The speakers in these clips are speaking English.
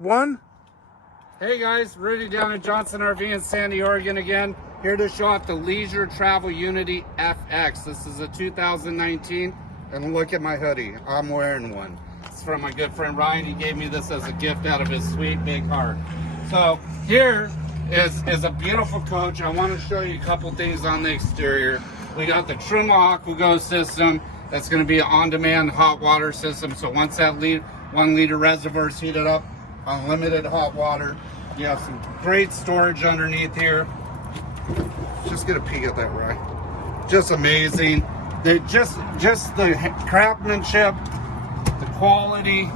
One. Hey guys, Rudy down at Johnson RV in Sandy, Oregon again. Here to show off the Leisure Travel Unity FX. This is a 2019, and look at my hoodie. I'm wearing one. It's from my good friend Ryan. He gave me this as a gift out of his sweet big heart. So here is a beautiful coach. I want to show you a couple things on the exterior. We got the Trimble AquaGo system. That's going to be an on-demand hot water system. So once that 1 liter reservoir is heated up, unlimited hot water. You have some great storage underneath here. Just get a peek at that, right? Just amazing. Just the craftsmanship, the quality.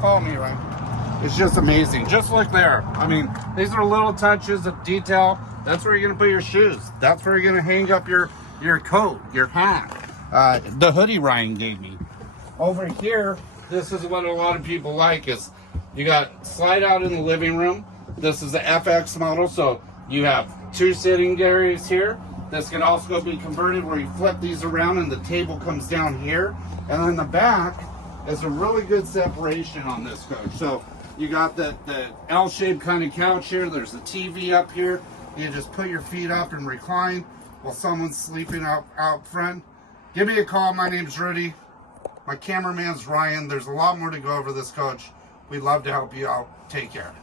Call me, right? It's just amazing. Just look there. I mean, these are little touches of detail. That's where you're gonna put your shoes. That's where you're gonna hang up your coat, your hat. The hoodie Ryan gave me. Over here, this is what a lot of people like is you got slide out in the living room. This is the FX model, so you have 2 sitting areas here. This can also be converted where you flip these around and the table comes down here. And then the back is a really good separation on this coach. So you got the L-shaped kind of couch here. There's a TV up here. You just put your feet up and recline while someone's sleeping out front. Give me a call. My name's Rudy. My cameraman's Ryan. There's a lot more to go over this coach. We'd love to help you out. Take care.